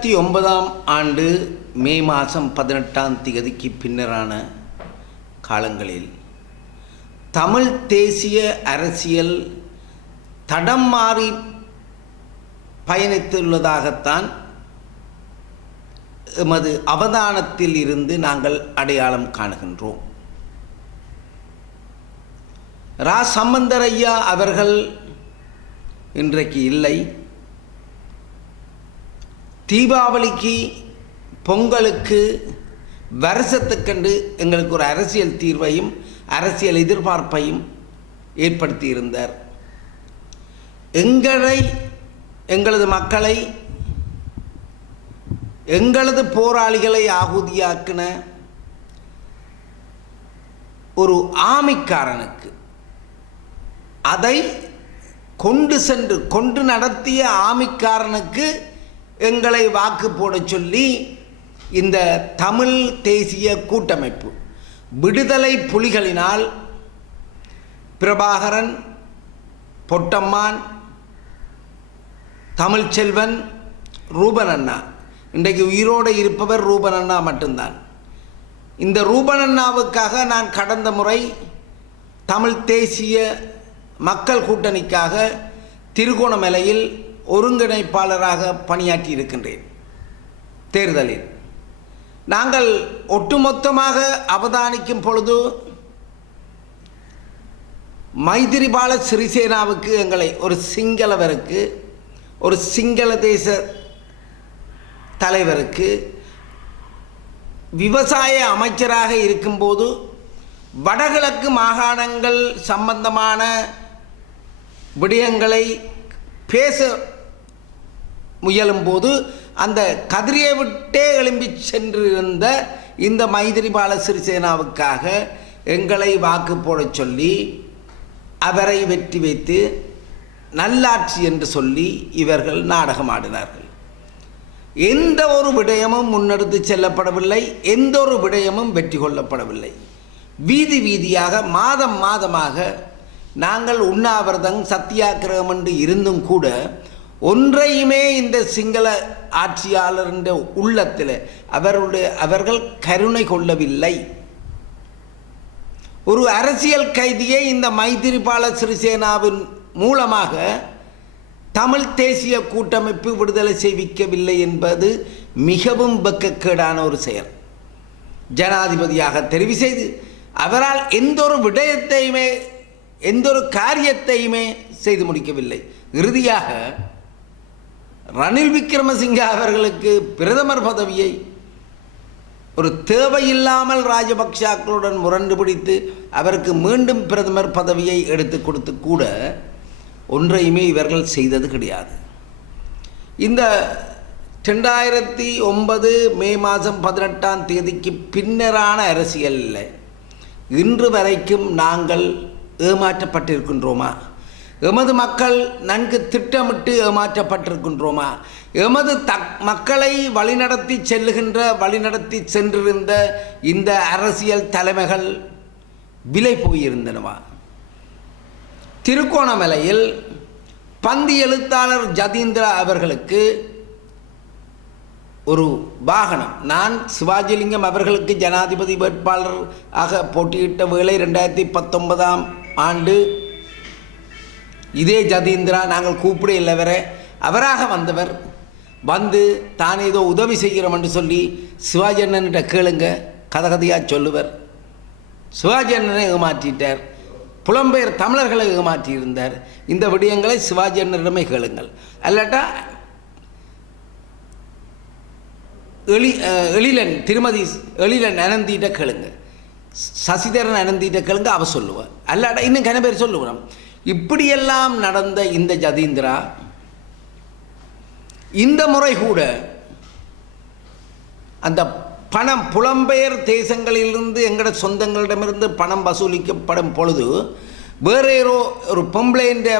ரெண்டாயிரத்தி ஒன்பதாம் ஆண்டு மே மாதம் பதினெட்டாம் தேதிக்கு பின்னரான காலங்களில் தமிழ் தேசிய அரசியல் தடம் மாறி பயணித்துள்ளதாகத்தான் எமது அவதானத்தில் இருந்து நாங்கள் அடையாளம் காணுகின்றோம் ரா சம்பந்தரையா அவர்கள் இன்றைக்கு இல்லை தீபாவளிக்கு பொங்கலுக்கு வருஷத்துக்கண்டு எங்களுக்கு ஒரு அரசியல் தீர்வையும் அரசியல் எதிர்பார்ப்பையும் ஏற்படுத்தியிருந்தார் எங்களை எங்களது மக்களை எங்களது போராளிகளை ஆகுதியாக்கின ஒரு ஆமிக்காரனுக்கு அதை கொண்டு சென்று கொண்டு நடத்திய ஆமிக்காரனுக்கு எங்களை வாக்கு போட சொல்லி இந்த தமிழ் தேசிய கூட்டமைப்பு விடுதலை புலிகளினால் பிரபாகரன் பொட்டம்மான் தமிழ்ச்செல்வன் ரூபன் அண்ணா இன்றைக்கு உயிரோடு இருப்பவர் ரூபன் அண்ணா மட்டும்தான் இந்த ரூபன் அண்ணாவுக்காக நான் கடந்த முறை தமிழ் தேசிய மக்கள் கூட்டணிக்காக திருகோணமலையில் ஒருங்கிணைப்பாளராக பணியாற்றி இருக்கின்றேன் தேர்தலில் நாங்கள் ஒட்டுமொத்தமாக அவதானிக்கும் பொழுது மைத்திரிபால சிறிசேனாவுக்கு எங்களை ஒரு சிங்களவருக்கு ஒரு சிங்கள தேச தலைவருக்கு விவசாய அமைச்சராக இருக்கும்போது வடகிழக்கு மாகாணங்கள் சம்பந்தமான விடயங்களை பேச முயலும்போது அந்த கதிரியை விட்டே எழும்பி சென்றிருந்த இந்த மைதிரிபால சிறிசேனாவுக்காக எங்களை வாக்கு போட சொல்லி அவரை வெற்றி வைத்து நல்லாட்சி என்று சொல்லி இவர்கள் நாடகமாடினார்கள் எந்த ஒரு விடயமும் முன்னெடுத்து செல்லப்படவில்லை எந்த ஒரு விடயமும் வெற்றி கொள்ளப்படவில்லை வீதி வீதியாக மாதம் மாதமாக நாங்கள் உண்ணாவிரதம் சத்தியாகிரகம் என்று இருந்தும் கூட ஒன்றையுமே இந்த சிங்கள ஆட்சியாளரின் உள்ளத்தில் அவருடைய அவர்கள் கருணை கொள்ளவில்லை ஒரு அரசியல் கைதியை இந்த மைத்திரிபால சிறிசேனாவின் மூலமாக தமிழ் தேசிய கூட்டமைப்பு விடுதலை செய்விக்கவில்லை என்பது மிகவும் வெக்கக்கேடான ஒரு செயல் ஜனாதிபதியாக தெரிவு செய்து அவரால் எந்த ஒரு விடயத்தையுமே எந்த ஒரு காரியத்தையுமே செய்து முடிக்கவில்லை இறுதியாக ரணில் விக்ரமசிங்க அவர்களுக்கு பிரதமர் பதவியை ஒரு தேவையில்லாமல் ராஜபக்சாக்களுடன் முரண்டு பிடித்து அவருக்கு மீண்டும் பிரதமர் பதவியை எடுத்து கொடுத்து கூட ஒன்றையுமே இவர்கள் செய்தது கிடையாது இந்த ரெண்டாயிரத்தி ஒன்பது மே மாதம் பதினெட்டாம் தேதிக்கு பின்னரான அரசியலில் இன்று வரைக்கும் நாங்கள் ஏமாற்றப்பட்டிருக்கின்றோமா எமது மக்கள் நன்கு திட்டமிட்டு ஏமாற்றப்பட்டிருக்கின்றோமா எமது தக் மக்களை வழிநடத்தி செல்லுகின்ற வழிநடத்தி சென்றிருந்த இந்த அரசியல் தலைமைகள் விலை போயிருந்தனவா திருகோணமலையில் பந்தி எழுத்தாளர் ஜதீந்திரா அவர்களுக்கு ஒரு வாகனம் நான் சிவாஜிலிங்கம் அவர்களுக்கு ஜனாதிபதி வேட்பாளர் ஆக போட்டியிட்ட வேளை ரெண்டாயிரத்தி பத்தொன்பதாம் ஆண்டு இதே ஜதீந்திரா நாங்கள் கூப்பிட இல்லவரே அவராக வந்தவர் வந்து தான் ஏதோ உதவி செய்கிறோம் என்று சொல்லி சிவாஜி கேளுங்க கதை சொல்லுவர் சிவாஜி அண்ணனை ஏமாற்றிட்டார் புலம்பெயர் தமிழர்களை ஏமாற்றியிருந்தார் இந்த விடயங்களை சிவாஜி அண்ணனிடமே கேளுங்கள் அல்லாட்டா எளி எழிலன் திருமதி எழிலன் அனந்திட்ட கேளுங்க சசிதரன் அனந்திட்ட கேளுங்க அவ சொல்லுவார் அல்லாட்டா இன்னும் கன பேர் சொல்லுவோம் இப்படியெல்லாம் நடந்த இந்த ஜதீந்திரா இந்த முறை கூட அந்த பணம் புலம்பெயர் தேசங்களிலிருந்து எங்களோட சொந்தங்களிடமிருந்து பணம் வசூலிக்கப்படும் பொழுது வேற ஒரு என்ற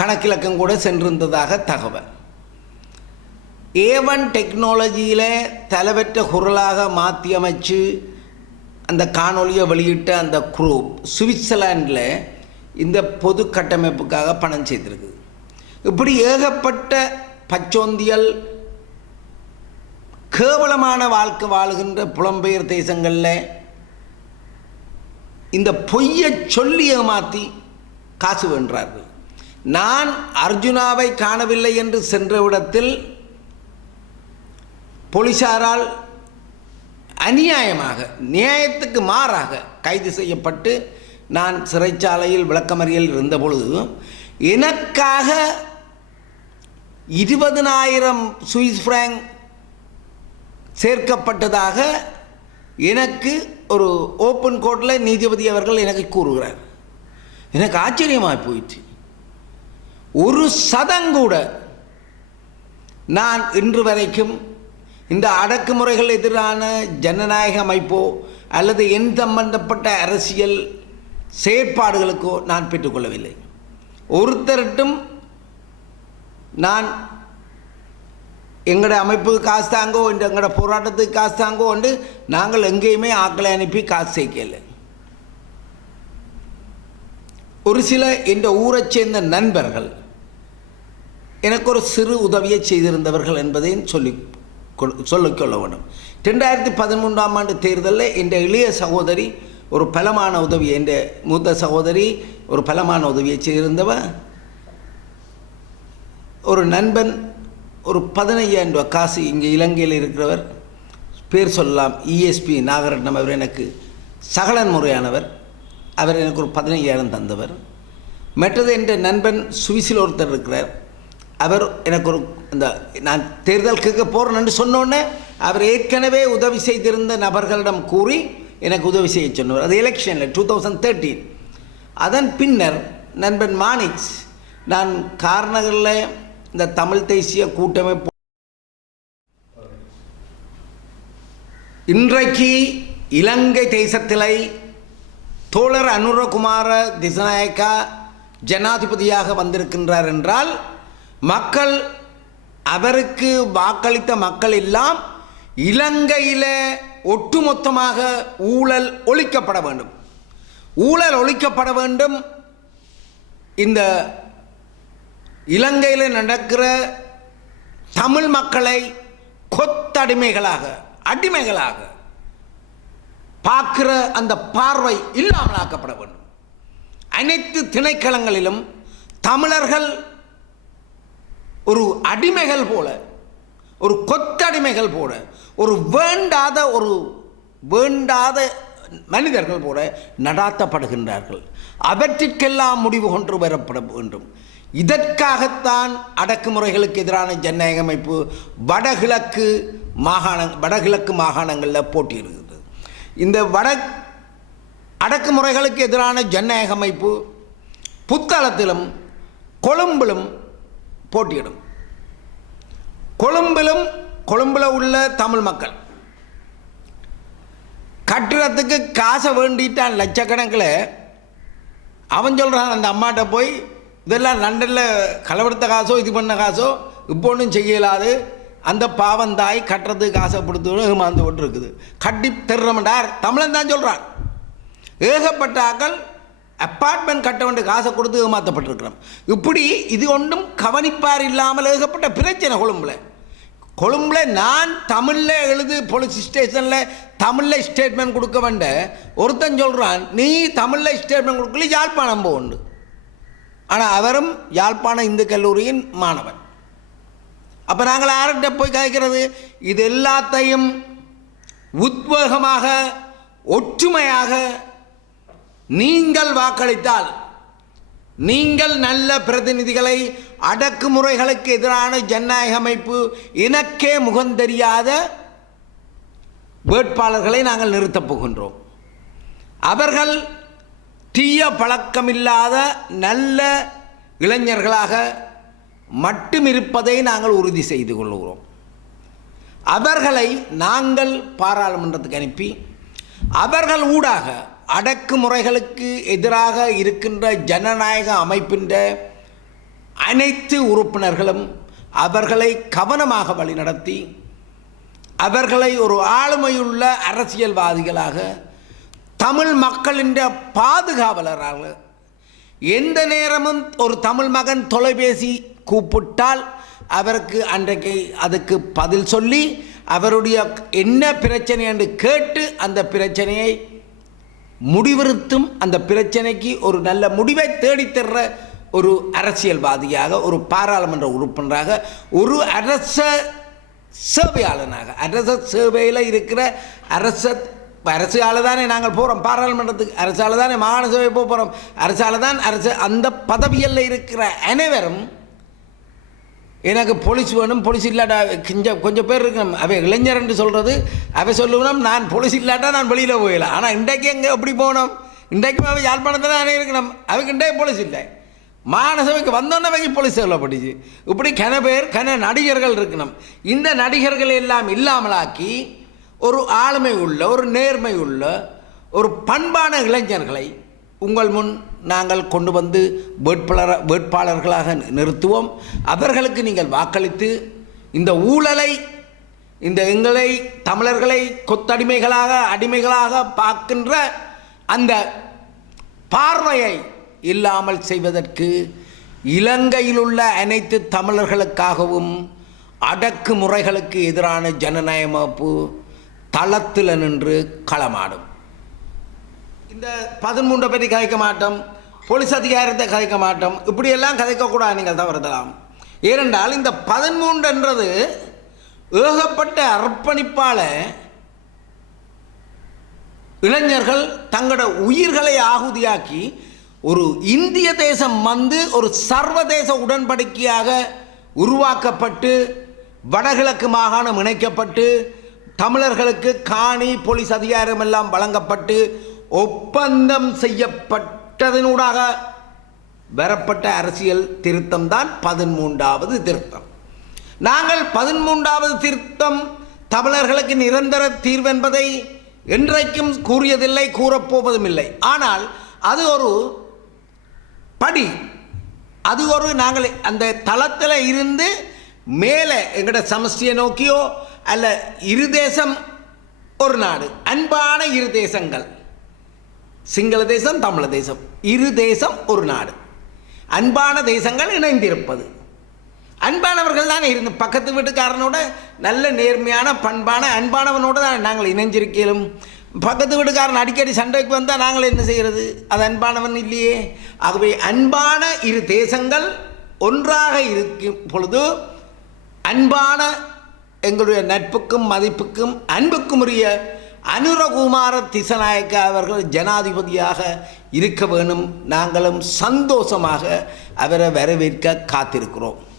கணக்கிலக்கம் கூட சென்றிருந்ததாக தகவல் ஏவன் டெக்னாலஜியில் தலைவற்ற குரலாக மாற்றி அமைச்சு அந்த காணொலியை வெளியிட்ட அந்த குரூப் சுவிட்சர்லாண்டில் இந்த பொது கட்டமைப்புக்காக பணம் செய்திருக்குது இப்படி ஏகப்பட்ட பச்சோந்தியல் கேவலமான வாழ்க்கை வாழ்கின்ற புலம்பெயர் தேசங்களில் இந்த பொய்யை சொல்லி ஏமாற்றி காசு வென்றார்கள் நான் அர்ஜுனாவை காணவில்லை என்று சென்ற இடத்தில் போலீசாரால் அநியாயமாக நியாயத்துக்கு மாறாக கைது செய்யப்பட்டு நான் சிறைச்சாலையில் விளக்கமறியல் இருந்தபொழுது எனக்காக இருபதனாயிரம் சுவிஸ் ஃப்ராங் சேர்க்கப்பட்டதாக எனக்கு ஒரு ஓப்பன் கோர்ட்டில் நீதிபதி அவர்கள் எனக்கு கூறுகிறார் எனக்கு ஆச்சரியமாக போயிடுச்சு ஒரு சதங்கூட நான் இன்று வரைக்கும் இந்த அடக்குமுறைகள் எதிரான ஜனநாயக அமைப்போ அல்லது என் சம்பந்தப்பட்ட அரசியல் செயற்பாடுகளுக்கோ நான் பெற்றுக்கொள்ளவில்லை ஒருத்தருட்டும் நான் எங்களோட அமைப்புக்கு காசு தாங்கோ என்று எங்களோட போராட்டத்துக்கு காசு தாங்கோ என்று நாங்கள் எங்கேயுமே ஆக்களை அனுப்பி காசு சேர்க்கலை ஒரு சில இந்த ஊரைச் சேர்ந்த நண்பர்கள் எனக்கு ஒரு சிறு உதவியை செய்திருந்தவர்கள் என்பதையும் சொல்லி சொல்லிக்கொள்ள வேண்டும் ரெண்டாயிரத்தி பதிமூன்றாம் ஆண்டு தேர்தலில் இந்த இளைய சகோதரி ஒரு பலமான உதவி என்ற மூத்த சகோதரி ஒரு பலமான உதவியை செய்திருந்தவ ஒரு நண்பன் ஒரு பதினையாயிரம் ரூபா காசு இங்கே இலங்கையில் இருக்கிறவர் பேர் சொல்லலாம் இஎஸ்பி e நாகரட்னம் அவர் எனக்கு சகலன் முறையானவர் அவர் எனக்கு ஒரு பதினையாயிரம் தந்தவர் மற்றது என்ற நண்பன் சுவிஸில் ஒருத்தர் இருக்கிறார் அவர் எனக்கு ஒரு இந்த நான் தேர்தல் கேட்க போகிறேன்னு சொன்னோன்னே அவர் ஏற்கனவே உதவி செய்திருந்த நபர்களிடம் கூறி எனக்கு உதவி செய்ய சொன்னவர் அது எலெக்ஷனில் டூ தௌசண்ட் தேர்ட்டீன் அதன் பின்னர் நண்பன் மானிக்ஸ் நான் கார்நகரில் இந்த தமிழ் தேசிய கூட்டமைப்பு இன்றைக்கு இலங்கை தேசத்திலே தோழர் அனுரகுமார திசநாயக்கா ஜனாதிபதியாக வந்திருக்கின்றார் என்றால் மக்கள் அவருக்கு வாக்களித்த மக்கள் எல்லாம் இலங்கையில் ஒட்டுமொத்தமாக ஊழல் ஒழிக்கப்பட வேண்டும் ஊழல் ஒழிக்கப்பட வேண்டும் இந்த இலங்கையில் நடக்கிற தமிழ் மக்களை கொத்தடிமைகளாக அடிமைகளாக பார்க்கிற அந்த பார்வை இல்லாமல் ஆக்கப்பட வேண்டும் அனைத்து திணைக்களங்களிலும் தமிழர்கள் ஒரு அடிமைகள் போல ஒரு கொத்தடிமைகள் போல ஒரு வேண்டாத ஒரு வேண்டாத மனிதர்கள் போல நடாத்தப்படுகின்றார்கள் அவற்றிற்கெல்லாம் முடிவு கொண்டு வரப்பட வேண்டும் இதற்காகத்தான் அடக்குமுறைகளுக்கு எதிரான ஜனநாயக அமைப்பு வடகிழக்கு மாகாண வடகிழக்கு மாகாணங்களில் போட்டியிடுகிறது இந்த வட அடக்குமுறைகளுக்கு எதிரான ஜனநாயக அமைப்பு புத்தளத்திலும் கொழும்பிலும் போட்டியிடும் கொழும்பிலும் கொழும்பில் உள்ள தமிழ் மக்கள் கட்டுறத்துக்கு காசை வேண்டிட்டான் லட்சக்கணக்கில் அவன் சொல்கிறான் அந்த அம்மாட்ட போய் இதெல்லாம் லண்டனில் களவெடுத்த காசோ இது பண்ண காசோ இப்போ ஒன்றும் செய்யலாது அந்த பாவம் தாய் கட்டுறதுக்கு ஆசைப்படுத்துவதும் ஏமாந்து கொண்டு இருக்குது கட்டி தர்றமண்டார் தமிழன் தான் சொல்கிறான் ஏகப்பட்ட ஆக்கள் அப்பார்ட்மெண்ட் கட்ட வேண்டிய காசை கொடுத்து ஏமாற்றப்பட்டிருக்கிறோம் இப்படி இது ஒன்றும் கவனிப்பார் இல்லாமல் ஏகப்பட்ட பிரச்சனை கொழும்புல கொழும்பில் நான் தமிழில் எழுது போலீஸ் ஸ்டேஷனில் தமிழில் ஸ்டேட்மெண்ட் கொடுக்க வேண்ட ஒருத்தன் சொல்கிறான் நீ தமிழில் ஸ்டேட்மெண்ட் கொடுக்கல யாழ்ப்பாணம் போண்டு ஆனால் அவரும் யாழ்ப்பாண இந்து கல்லூரியின் மாணவன் அப்போ நாங்கள் யார்கிட்ட போய் காய்க்கிறது இது எல்லாத்தையும் உத்வேகமாக ஒற்றுமையாக நீங்கள் வாக்களித்தால் நீங்கள் நல்ல பிரதிநிதிகளை அடக்குமுறைகளுக்கு எதிரான ஜனநாயக அமைப்பு எனக்கே தெரியாத வேட்பாளர்களை நாங்கள் நிறுத்தப் போகின்றோம் அவர்கள் தீய பழக்கமில்லாத நல்ல இளைஞர்களாக மட்டும் இருப்பதை நாங்கள் உறுதி செய்து கொள்கிறோம் அவர்களை நாங்கள் பாராளுமன்றத்துக்கு அனுப்பி அவர்கள் ஊடாக அடக்குமுறைகளுக்கு எதிராக இருக்கின்ற ஜனநாயக அமைப்பின்ற அனைத்து உறுப்பினர்களும் அவர்களை கவனமாக வழிநடத்தி அவர்களை ஒரு ஆளுமையுள்ள அரசியல்வாதிகளாக தமிழ் மக்களின் பாதுகாவலராக எந்த நேரமும் ஒரு தமிழ் மகன் தொலைபேசி கூப்பிட்டால் அவருக்கு அன்றைக்கு அதுக்கு பதில் சொல்லி அவருடைய என்ன பிரச்சனை என்று கேட்டு அந்த பிரச்சனையை முடிவிருத்தும் அந்த பிரச்சனைக்கு ஒரு நல்ல முடிவை தேடித்தர்ற ஒரு அரசியல்வாதியாக ஒரு பாராளுமன்ற உறுப்பினராக ஒரு அரச சேவையாளனாக அரச சேவையில் இருக்கிற அரச அரசியால் தானே நாங்கள் போகிறோம் பாராளுமன்றத்துக்கு அரசால் தானே மாகாண சபை போகிறோம் அரசால் தான் அரசு அந்த பதவியில் இருக்கிற அனைவரும் எனக்கு போலீஸ் வேணும் போலீஸ் இல்லாட்டா கொஞ்சம் கொஞ்சம் பேர் இருக்கணும் அவை இளைஞர் என்று சொல்கிறது அவை சொல்லுவனும் நான் போலீஸ் இல்லாட்டா நான் வெளியில் போயிடலாம் ஆனால் இன்றைக்கு எங்கே எப்படி போகணும் இன்றைக்கும் அவை யாழ்ப்பாணத்தில் தானே இருக்கணும் அவைக்கு இன்றைக்கு போலீஸ் இல்லை மானசபைக்கு வந்தோன்னே வைக்க போலீஸ் சொல்லப்பட்டுச்சு இப்படி கன பேர் கன நடிகர்கள் இருக்கணும் இந்த நடிகர்கள் எல்லாம் இல்லாமலாக்கி ஒரு ஆளுமை உள்ள ஒரு நேர்மை உள்ள ஒரு பண்பான இளைஞர்களை உங்கள் முன் நாங்கள் கொண்டு வந்து வேட்பாளர் வேட்பாளர்களாக நிறுத்துவோம் அவர்களுக்கு நீங்கள் வாக்களித்து இந்த ஊழலை இந்த எங்களை தமிழர்களை கொத்தடிமைகளாக அடிமைகளாக பார்க்கின்ற அந்த பார்வையை இல்லாமல் செய்வதற்கு இலங்கையில் உள்ள அனைத்து தமிழர்களுக்காகவும் அடக்குமுறைகளுக்கு எதிரான ஜனநாயகமாப்பு தளத்தில் நின்று களமாடும் இந்த பதிமூன்றை பற்றி கதைக்க மாட்டோம் போலீஸ் அதிகாரத்தை கதைக்க மாட்டோம் இப்படியெல்லாம் கதைக்கக்கூடாது நீங்கள் தவறுதலாம் ஏனென்றால் இந்த பதிமூன்றுன்றது ஏகப்பட்ட அர்ப்பணிப்பால் இளைஞர்கள் தங்களோட உயிர்களை ஆகுதியாக்கி ஒரு இந்திய தேசம் வந்து ஒரு சர்வதேச உடன்படிக்கையாக உருவாக்கப்பட்டு வடகிழக்கு மாகாணம் இணைக்கப்பட்டு தமிழர்களுக்கு காணி போலீஸ் அதிகாரம் எல்லாம் வழங்கப்பட்டு ஒப்பந்தம் செய்யப்பட்டதனூடாக வரப்பட்ட அரசியல் திருத்தம் தான் பதிமூன்றாவது திருத்தம் நாங்கள் பதிமூன்றாவது திருத்தம் தமிழர்களுக்கு நிரந்தர தீர்வு என்பதை என்றைக்கும் கூறியதில்லை கூறப்போவதும் இல்லை ஆனால் அது ஒரு படி அது ஒரு நாங்கள் அந்த தளத்தில் இருந்து மேலே எங்கட சமஸ்டியை நோக்கியோ அல்ல இரு தேசம் ஒரு நாடு அன்பான இரு தேசங்கள் சிங்கள தேசம் தமிழ தேசம் இரு தேசம் ஒரு நாடு அன்பான தேசங்கள் இணைந்திருப்பது அன்பானவர்கள் தான் இருந்து பக்கத்து வீட்டுக்காரனோட நல்ல நேர்மையான பண்பான அன்பானவனோடு தான் நாங்கள் இணைஞ்சிருக்கலும் பக்கத்து வீட்டுக்காரன் அடிக்கடி சண்டைக்கு வந்தால் நாங்கள் என்ன செய்கிறது அது அன்பானவன் இல்லையே ஆகவே அன்பான இரு தேசங்கள் ஒன்றாக இருக்கும் பொழுது அன்பான எங்களுடைய நட்புக்கும் மதிப்புக்கும் அன்புக்கும் உரிய அனுரகுமார திசநாயக்க அவர்கள் ஜனாதிபதியாக இருக்க வேணும் நாங்களும் சந்தோஷமாக அவரை வரவேற்க காத்திருக்கிறோம்